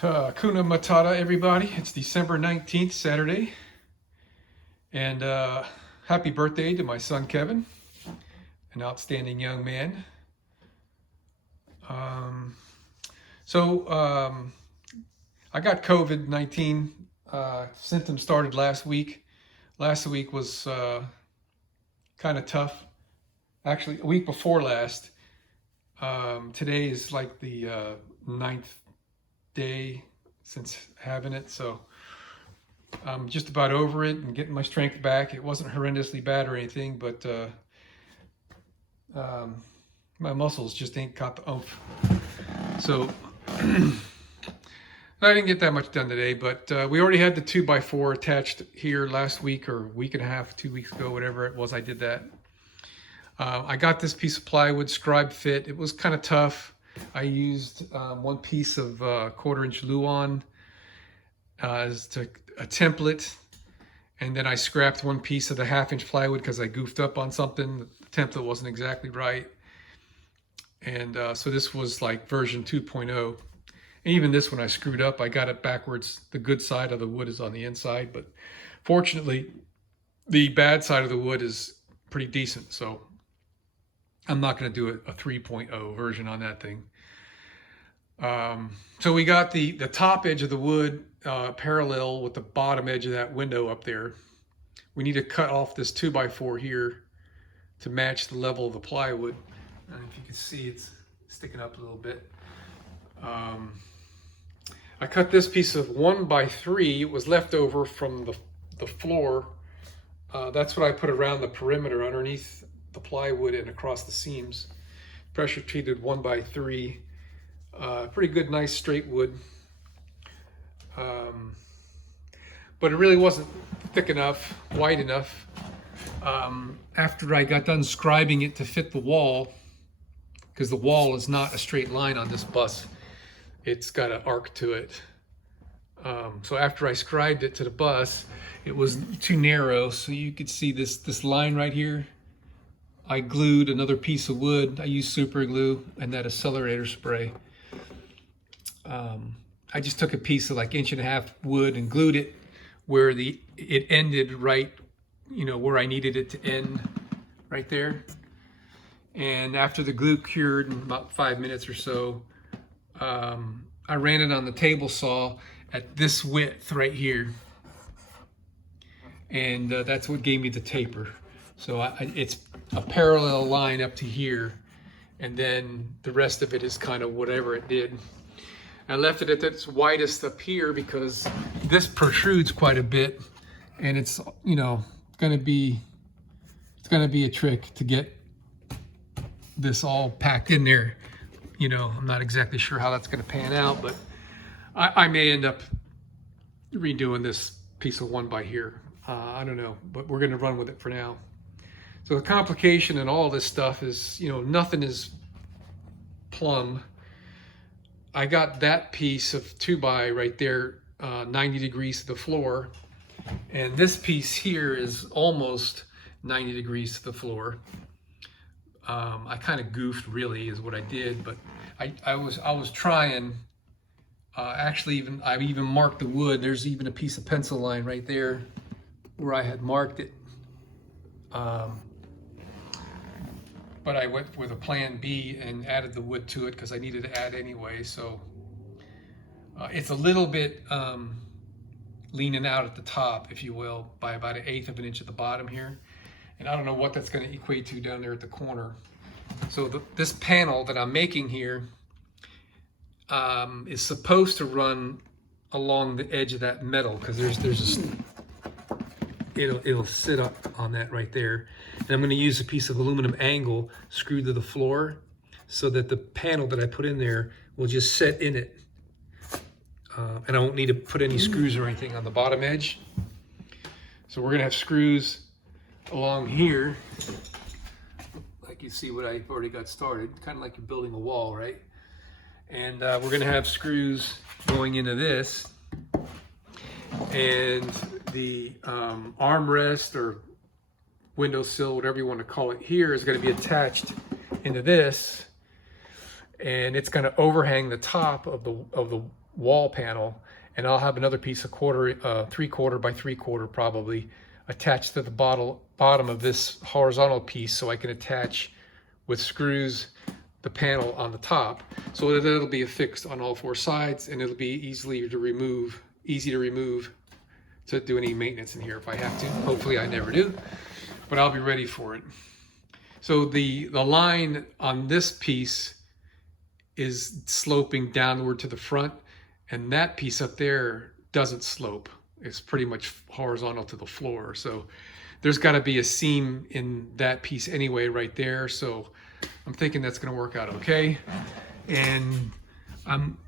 Kuna Matata, everybody. It's December 19th, Saturday. And happy birthday to my son, Kevin, an outstanding young man. Um, so I got COVID-19. Symptoms started last week. Last week was kind of tough. Actually, a week before last. Today is like the ninth day since having it, so I'm just about over it and getting my strength back. It wasn't horrendously bad or anything, but my muscles just ain't got the oomph. So I didn't get that much done today, but we already had the 2x4 attached here last week or week and a half, 2 weeks ago, whatever it was. I did that. I got this piece of plywood, Scribe Fit. It was kind of tough. I used one piece of 1/4-inch Luan as a template, and then I scrapped one piece of the 1/2-inch plywood because I goofed up on something. The template wasn't exactly right, and so this was like version 2.0. And even this one I screwed up. I got it backwards. The good side of the wood is on the inside, but fortunately the bad side of the wood is pretty decent, so I'm not going to do a 3.0 version on that thing. So we got the top edge of the wood parallel with the bottom edge of that window up there. We need to cut off this 2x4 here to match the level of the plywood. And if you can see, it's sticking up a little bit. I cut this piece of 1x3. It was left over from the floor. That's what I put around the perimeter underneath the plywood and across the seams. Pressure treated 1x3. Pretty good, nice straight wood. But it really wasn't thick enough, wide enough. After I got done scribing it to fit the wall, because the wall is not a straight line on this bus, it's got an arc to it. So after I scribed it to the bus, it was too narrow, so you could see this line right here. I glued another piece of wood. I used super glue and that accelerator spray. I just took a piece of like 1.5 inch wood and glued it where it ended right, where I needed it to end, right there. And after the glue cured in about 5 minutes or so, I ran it on the table saw at this width right here. And that's what gave me the taper. So it's a parallel line up to here, and then the rest of it is kind of whatever it did. I left it at its widest up here because this protrudes quite a bit, and it's gonna be a trick to get this all packed in there. I'm not exactly sure how that's gonna pan out, but I may end up redoing this piece of 1x here. I don't know, but we're gonna run with it for now. So the complication in all this stuff is, nothing is plumb. I got that piece of 2x right there, 90 degrees to the floor. And this piece here is almost 90 degrees to the floor. I kind of goofed, really, is what I did, but I was trying. Actually, I even marked the wood. There's even a piece of pencil line right there where I had marked it. But I went with a plan B and added the wood to it because I needed to add anyway. So it's a little bit leaning out at the top, if you will, by about 1/8 of an inch at the bottom here. And I don't know what that's going to equate to down there at the corner. So this panel that I'm making here is supposed to run along the edge of that metal, because it'll sit up on that right there. And I'm going to use a piece of aluminum angle screwed to the floor so that the panel that I put in there will just sit in it. And I won't need to put any screws or anything on the bottom edge. So we're going to have screws along here. Like you see what I've already got started, kind of like you're building a wall, right? And we're going to have screws going into this. And the armrest or windowsill, whatever you want to call it here, is going to be attached into this, and it's going to overhang the top of the wall panel, and I'll have another piece of 3/4 by 3/4 probably attached to the bottom of this horizontal piece, so I can attach with screws the panel on the top, so that it'll be affixed on all four sides, and it'll be easy to remove to do any maintenance in here if I have to. Hopefully I never do, but I'll be ready for it. So the line on this piece is sloping downward to the front, and that piece up there doesn't slope. It's pretty much horizontal to the floor. So there's got to be a seam in that piece anyway right there. So I'm thinking that's going to work out okay. And I'm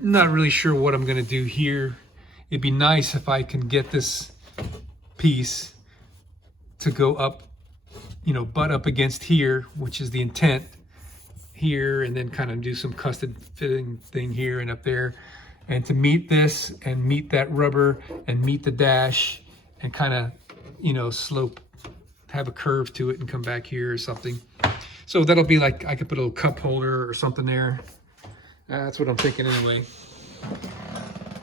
not really sure what I'm going to do here. It'd be nice if I can get this piece to go up, you know, butt up against here, which is the intent here, and then kind of do some custom fitting thing here and up there, and to meet this and meet that rubber and meet the dash and kind of, you know, slope, have a curve to it and come back here or something. So that'll be like, I could put a little cup holder or something there. That's what I'm thinking anyway.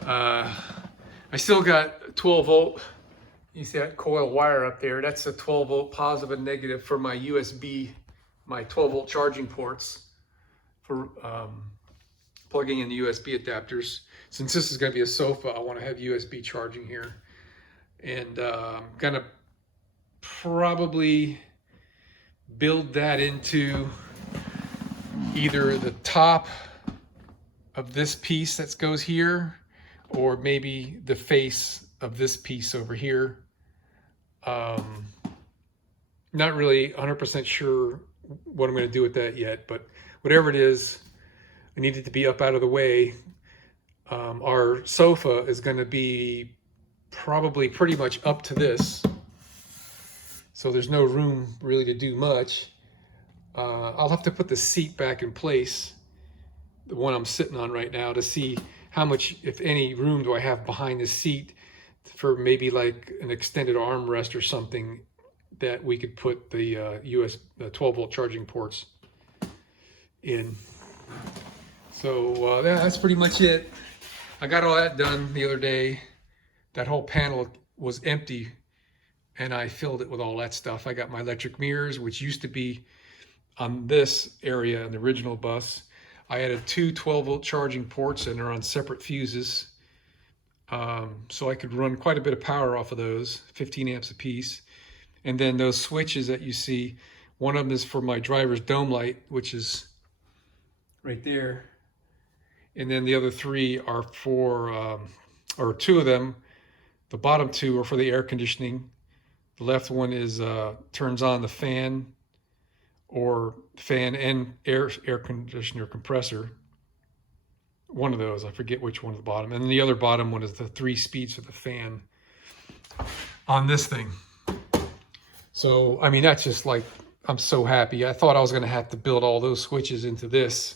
I still got 12 volt. You see that coil wire up there? That's a 12 volt positive and negative for my USB, my 12 volt charging ports for plugging in the USB adapters. Since this is going to be a sofa, I want to have USB charging here. And I'm going to probably build that into either the top of this piece that goes here, or maybe the face of this piece over here. Not really 100% sure what I'm going to do with that yet, but whatever it is, I need it to be up out of the way. Our sofa is going to be probably pretty much up to this, so there's no room really to do much. I'll have to put the seat back in place, the one I'm sitting on right now, to see how much, if any, room do I have behind the seat for maybe like an extended armrest or something that we could put the 12 volt charging ports in. So that's pretty much it. I got all that done the other day. That whole panel was empty, and I filled it with all that stuff. I got my electric mirrors, which used to be on this area in the original bus. I added two 12 volt charging ports, and they're on separate fuses. So I could run quite a bit of power off of those, 15 amps a piece. And then those switches that you see, one of them is for my driver's dome light, which is right there. And then the other three are for, or two of them, the bottom two are for the air conditioning. The left one is turns on the fan, or fan and air conditioner compressor. One of those, I forget which one at the bottom. And then the other bottom one is the 3 speeds for the fan on this thing. So, I mean, that's just like, I'm so happy. I thought I was going to have to build all those switches into this,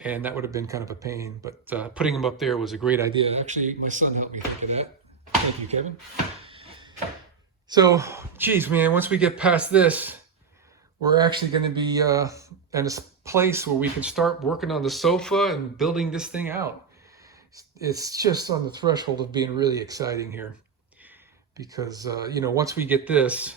and that would have been kind of a pain. But putting them up there was a great idea. Actually, my son helped me think of that. Thank you, Kevin. So, geez, man, once we get past this, we're actually going to be in a place where we can start working on the sofa and building this thing out. It's just on the threshold of being really exciting here, because you know, once we get this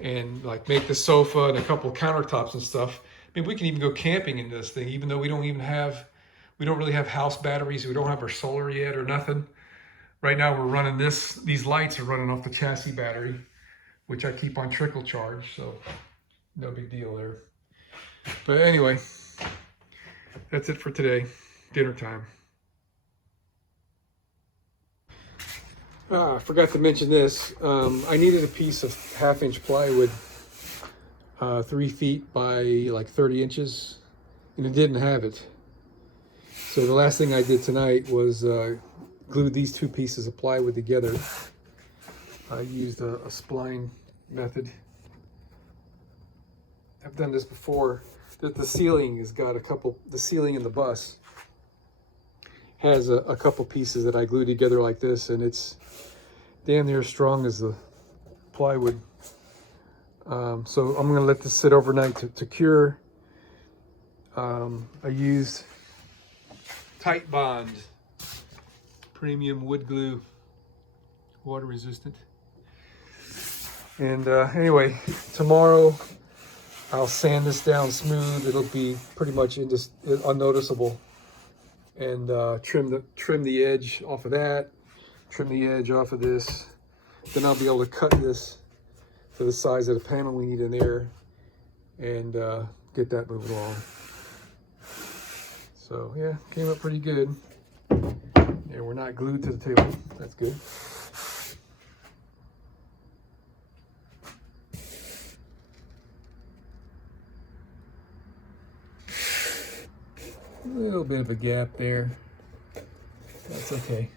and like make the sofa and a couple of countertops and stuff, I mean, we can even go camping in this thing, even though we don't really have house batteries. We don't have our solar yet or nothing. Right now we're running these lights are running off the chassis battery, which I keep on trickle charge, so no big deal there. But anyway, that's it for today. Dinner time. I forgot to mention this. I needed a piece of 1/2-inch plywood, 3 feet by like 30 inches, and it didn't have it. So the last thing I did tonight was glue these 2 pieces of plywood together. I used a spline method. I've done this before. The ceiling has got the ceiling in the bus has a couple pieces that I glued together like this, and it's damn near as strong as the plywood. So I'm gonna let this sit overnight to cure. I used Titebond premium wood glue, water resistant. And anyway, tomorrow I'll sand this down smooth. It'll be pretty much unnoticeable. And trim the edge off of that, trim the edge off of this. Then I'll be able to cut this to the size of the panel we need in there and get that moving along. So yeah, came up pretty good. Yeah, we're not glued to the table. That's good. A little bit of a gap there. That's okay.